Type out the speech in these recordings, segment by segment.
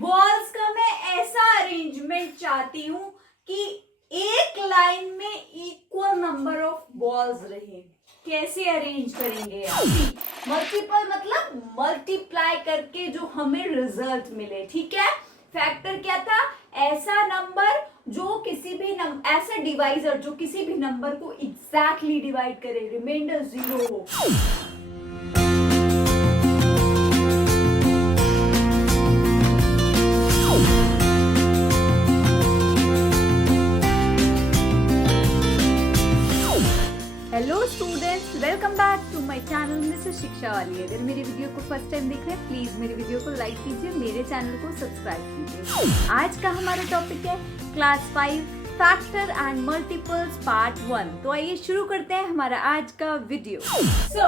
Balls का मैं ऐसा अरेंजमेंट चाहती हूँ कि एक लाइन में इक्वल नंबर ऑफ बॉल्स रहे। कैसे अरेंज करेंगे आप? मल्टीपल मतलब मल्टीप्लाई करके जो हमें रिजल्ट मिले, ठीक है। फैक्टर क्या था? ऐसा नंबर जो किसी भी ऐसा डिवाइजर जो किसी भी नंबर को एग्जैक्टली डिवाइड करे, रिमाइंडर 0 हो। Hello students, welcome back to my channel Mrs Shiksha वाली। अगर मेरी वीडियो को फर्स्ट टाइम देख रहे हैं, प्लीज मेरी वीडियो को लाइक कीजिए, मेरे चैनल को सब्सक्राइब कीजिए। आज का हमारा टॉपिक है class 5 factor and multiples part 1। तो आइए शुरू करते हैं हमारा आज का video. So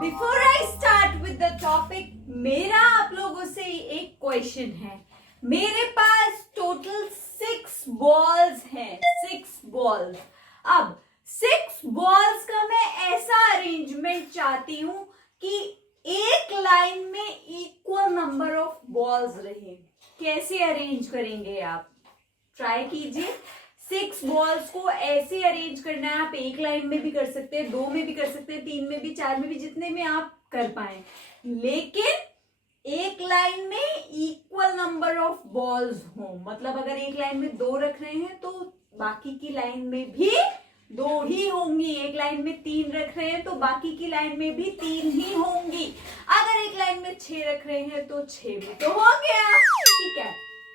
before I start with the topic, मेरा आप लोगों से एक क्वेश्चन है। मेरे पास टोटल 6 बॉल्स हैं, 6 बॉल्स। अब 6 बॉल्स का मैं ऐसा अरेंजमेंट चाहती हूं कि एक लाइन में इक्वल नंबर ऑफ बॉल्स रहे। कैसे अरेंज करेंगे आप? ट्राई कीजिए। 6 बॉल्स को ऐसे अरेंज करना है। आप एक लाइन में भी कर सकते हैं, 2 में भी कर सकते हैं, 3 में भी, 4 में भी, जितने में आप कर पाए, लेकिन एक लाइन में इक्वल नंबर ऑफ बॉल्स हो। मतलब अगर एक लाइन में 2 रख रहे हैं तो बाकी की लाइन में भी 2 ही होंगी। एक लाइन में 3 रख रहे हैं तो बाकी की लाइन में भी 3 ही होंगी। अगर एक लाइन में 6 रख रहे हैं तो 6 भी तो हो गया, ठीक है।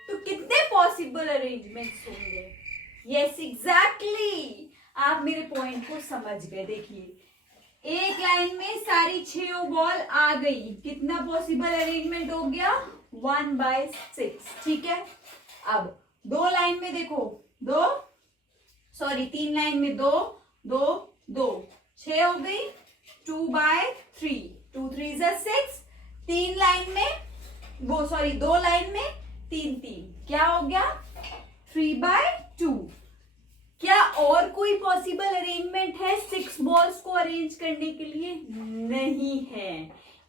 तो कितने पॉसिबल अरेंजमेंट्स होंगे? यस, एग्जैक्टली, आप मेरे पॉइंट को समझ गए। देखिए, एक लाइन में सारी 6 बॉल आ गई। कितना पॉसिबल अरेंजमेंट हो गया? 1/6, ठीक है। अब 2 लाइन में देखो, 3 लाइन में 2, 2, 2, 6 हो गई। 2/3, 2 3 6। 3 लाइन में 2 लाइन में 3 3, क्या हो गया? 3/2। क्या और कोई पॉसिबल अरेंजमेंट है 6 बॉल्स को अरेंज करने के लिए? नहीं है।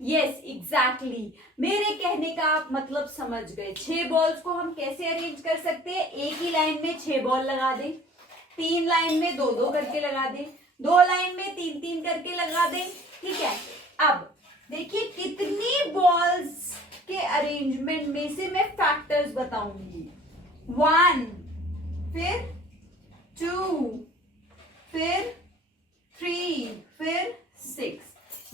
यस, एग्जैक्टली, मेरे कहने का आप मतलब समझ गए। 6 बॉल्स को हम कैसे अरेंज कर सकते हैं? एक ही लाइन में 6 बॉल लगा दें, 3 लाइन में 2 2 करके लगा दे, 2 लाइन में 3 3 करके लगा दे, ठीक है। अब देखिए कितनी बॉल्स के अरेंजमेंट में से मैं फैक्टर्स बताऊंगी। 1, फिर 2, फिर 3, फिर 6।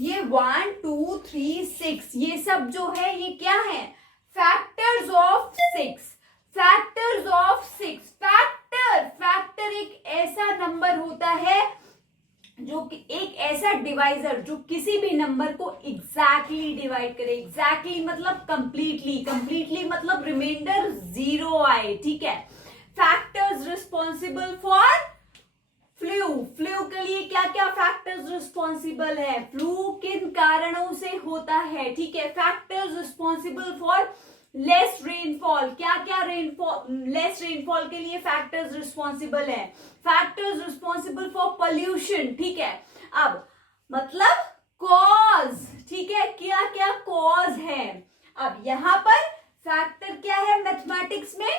ये 1 2 3 6 ये सब जो है ये क्या है? Factors of 6। Factors of 6। Factor एक ऐसा नंबर होता है जो कि एक ऐसा डिवाइजर जो किसी भी नंबर को एग्जैक्टली डिवाइड करे। एग्जैक्टली मतलब कंप्लीटली मतलब रिमाइंडर 0 आए, ठीक है। फैक्टर्स रिस्पॉन्सिबल फॉर फ्लू के लिए क्या क्या फैक्टर्स रिस्पॉन्सिबल है? फ्लू किन कारणों से होता है, ठीक है। Factors responsible for less rainfall, क्या क्या लेस रेनफॉल के लिए फैक्टर्स रिस्पॉन्सिबल है। फैक्टर्स रिस्पॉन्सिबल फॉर पोल्यूशन, ठीक है। अब मतलब कॉज, ठीक है, क्या क्या कॉज है। अब यहां पर फैक्टर क्या है मैथमेटिक्स में?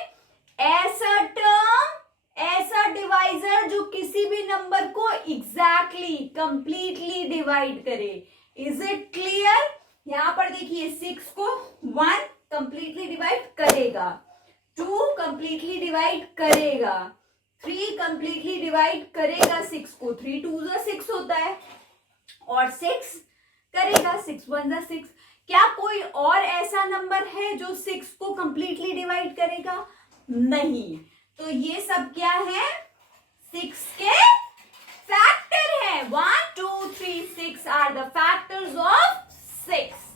ऐसा टर्म, ऐसा डिवाइजर जो किसी भी नंबर को एग्जैक्टली कंप्लीटली डिवाइड करे। Is it clear? यहां पर देखिए 6 को 1 कंप्लीटली डिवाइड करेगा, 2 कंप्लीटली डिवाइड करेगा, 3 कंप्लीटली डिवाइड करेगा 6 को, 3 2 6 होता है, और 6 करेगा, 6 1 6। क्या कोई और ऐसा नंबर है जो 6 को कंप्लीटली डिवाइड करेगा? नहीं। तो ये सब क्या है? 6 के फैक्टर है। 1 2 3 6 आर द फैक्टर्स ऑफ 6।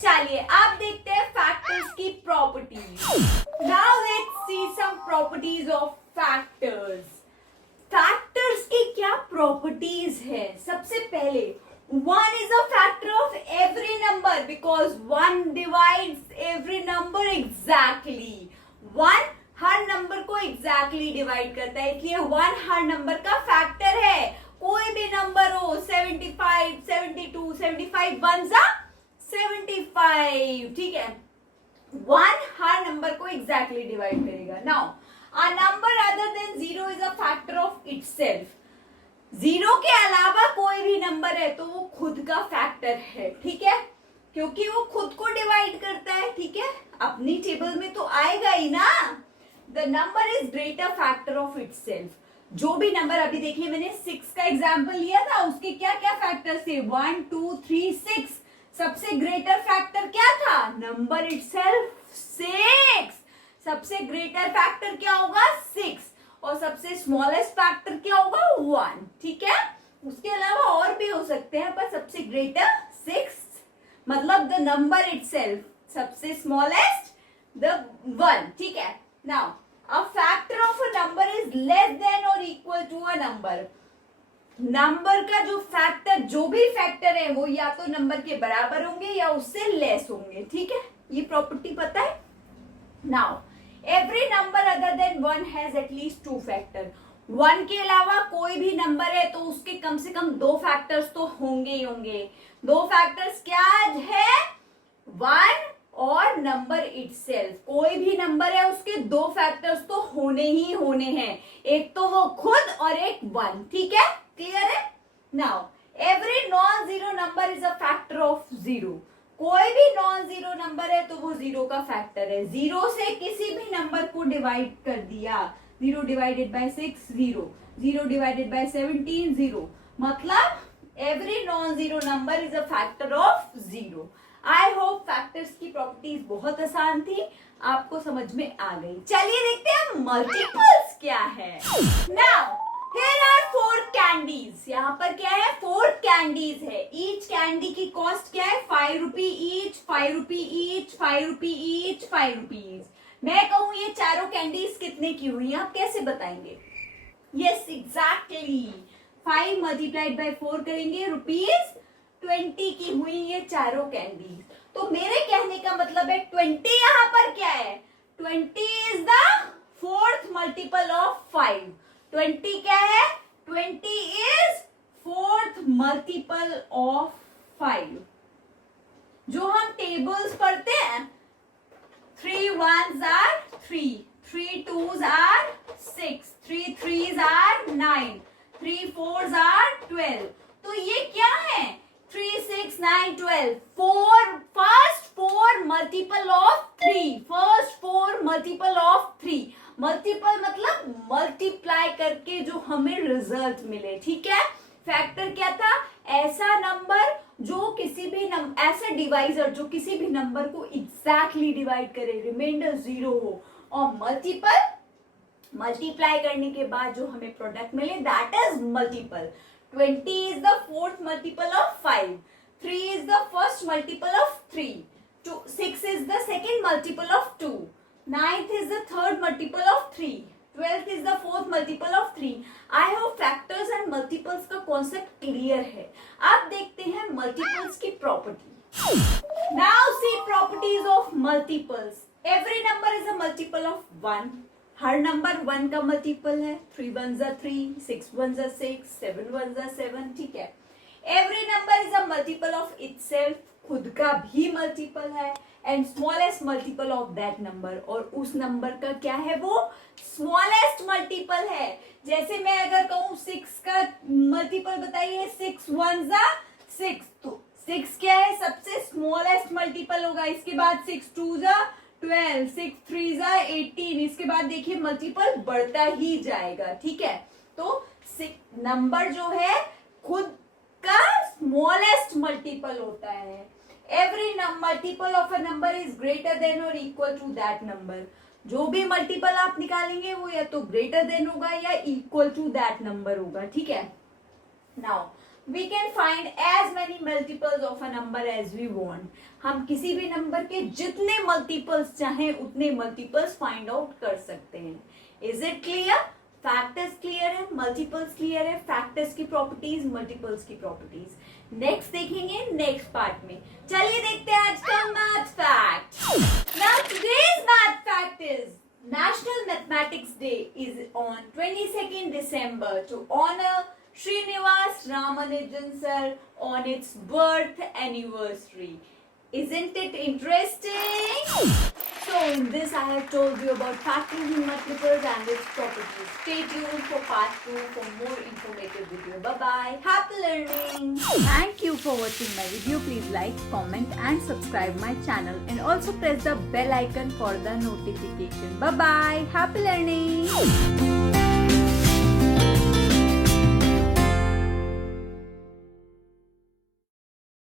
चलिए अब देखते हैं फैक्टर्स की properties. Now let's see some properties of factors. Factors की क्या प्रॉपर्टीज है? सबसे पहले 1 is a factor of every number because 1 divides every number exactly. 1 her number को एग्जैक्टली डिवाइड करता है, इसलिए 1 हर नंबर का फैक्टर है। कोई भी नंबर हो, 75 72 75 1 जा 75, ठीक है। 1 हर नंबर को एग्जैक्टली डिवाइड करेगा. Now a number other than 0 is a factor of itself. 0 के अलावा कोई भी नंबर है तो वो खुद का फैक्टर है. ठीक है, क्योंकि वो खुद को डिवाइड करता है. ठीक है, अपनी टेबल में तो आएगा ही ना. The number is greater factor of itself. जो भी नंबर अभी देखिए मैंने 6 का एग्जांपल लिया था, उसके क्या क्या फैक्टर थे? 1 2 3 6. सबसे ग्रेटर फैक्टर क्या था? Number itself 6. सबसे ग्रेटर फैक्टर क्या होगा? 6. और सबसे स्मॉलेस्ट फैक्टर क्या होगा? 1. ठीक है, उसके अलावा और भी हो सकते हैं, पर सबसे ग्रेटर 6, मतलब द नंबर इटसेल्फ. सबसे स्मॉलेस्ट द 1. ठीक है. Now a factor of a number is less than और equal to a number. Number का जो फैक्टर, जो भी फैक्टर है वो या तो नंबर के बराबर होंगे या उससे लेस होंगे. ठीक है, ये प्रॉपर्टी पता है. Now every number other than 1 has at least 2 factor. 1 के अलावा कोई भी नंबर है तो उसके कम से कम 2 फैक्टर्स तो होंगे ही होंगे. 2 फैक्टर्स क्या है? 1 और नंबर इटसेल्फ. कोई भी नंबर है उसके 2 फैक्टर्स तो होने ही होने हैं. एक तो वो खुद और एक 1. ठीक है, क्लियर है. Now every non zero number is a factor of 0. कोई भी नॉन जीरो नंबर है तो वो 0 का फैक्टर है. 0 से किसी भी नंबर को डिवाइड कर दिया. 0 डिवाइडेड बाय 6 0. 0 divided by 17 0. मतलब every non zero number is a factor of 0. I hope factors की प्रॉपर्टीज बहुत आसान थी, आपको समझ में आ गई. चलिए देखते हैं मल्टीपल्स क्या है. Now here are 4 candies. यहाँ पर क्या है? 4 कैंडीज है. ईच कैंडी की कॉस्ट क्या है? 5 रुपी ईच, 5 रुपी ईच, 5 रुपी ईच, 5 रुपी ईच. मैं कहूँ ये चारों कैंडीज कितने की हुई? आप कैसे बताएंगे? यस एग्जैक्टली 5 मल्टीप्लाइड बाय 4 करेंगे, रुपीज 20 की हुई ये चारों कैंडीज. तो मेरे कहने का मतलब है 20 यहाँ पर क्या है? 20 is the 4th multiple of 5. 20 क्या है? 20 इज 4th मल्टीपल ऑफ 5. जो हम टेबल्स पढ़ते हैं, 3 ones are 3, 3 twos are 6, 3 threes are 9, 3 fours are 12. तो ये क्या है? 3 6 9 12. 4 first 4 multiple of 3. First 4 multiple of 3. Multiple मतलब मल्टीप्लाई करके जो हमें रिजल्ट मिले. ठीक है, फैक्टर क्या था? ऐसा नंबर जो किसी भी ऐसा डिवाइजर जो किसी भी नंबर को एग्जैक्टली डिवाइड करे, रिमाइंडर 0 हो, और मल्टीपल मल्टीप्लाई करने के बाद जो हमें प्रोडक्ट मिले, that is multiple. 20 is the 4th multiple of 5. 3 is the first multiple of 3. 6 is the second multiple of 2. 9th is the third multiple of 3. 12th is the 4th multiple of 3. I hope factors and multiples का concept clear है. अब देखते हैं multiples की property. Now see properties of multiples. Every number is a multiple of 1. Her number 1 का multiple है. 3 ones are 3, 6 ones are 6, 7 ones are 7. ठीक है, every number is a multiple of itself. खुद का भी मल्टीपल है and smallest multiple of that number. और उस नंबर का क्या है? वो स्मॉलेस्ट मल्टीपल है. जैसे मैं अगर कहूँ 6 का मल्टीपल बताइए, 6 ones are 6. तो 6 क्या है? सबसे स्मॉलेस्ट मल्टीपल होगा. इसके बाद 6 twos are 12, 6 threes are 18. इसके बाद देखिए मल्टीपल बढ़ता ही जाएगा. ठीक है, तो नंबर जो है खुद का स्मॉलेस्ट मल्टीपल होता है. Every multiple of a number is greater than और इक्वल टू दैट नंबर. जो भी मल्टीपल आप निकालेंगे वो या तो ग्रेटर देन होगा या इक्वल टू दैट नंबर होगा. ठीक है, now we can find as many multiples of a number as we want. हम किसी भी नंबर के जितने मल्टीपल्स चाहें उतने मल्टीपल्स फाइंड आउट कर सकते हैं. Is it clear? Factors clear है, मल्टीपल्स क्लियर है, फैक्टर्स की प्रॉपर्टीज, मल्टीपल्स की प्रॉपर्टीज. नेक्स्ट देखेंगे नेक्स्ट पार्ट में. चलिए देखते हैं आज का math fact. Now today's math fact is national mathematics day is on 22nd December to honor Srinivas Ramanujan sir on its birth anniversary. Isn't it interesting? So in this I have told you about factors in multiples and its properties. Stay tuned for part 2 for more informative video. Bye bye. Happy learning. Thank you for watching my video. Please like, comment and subscribe my channel and also press the bell icon for the notification. Bye bye. Happy learning.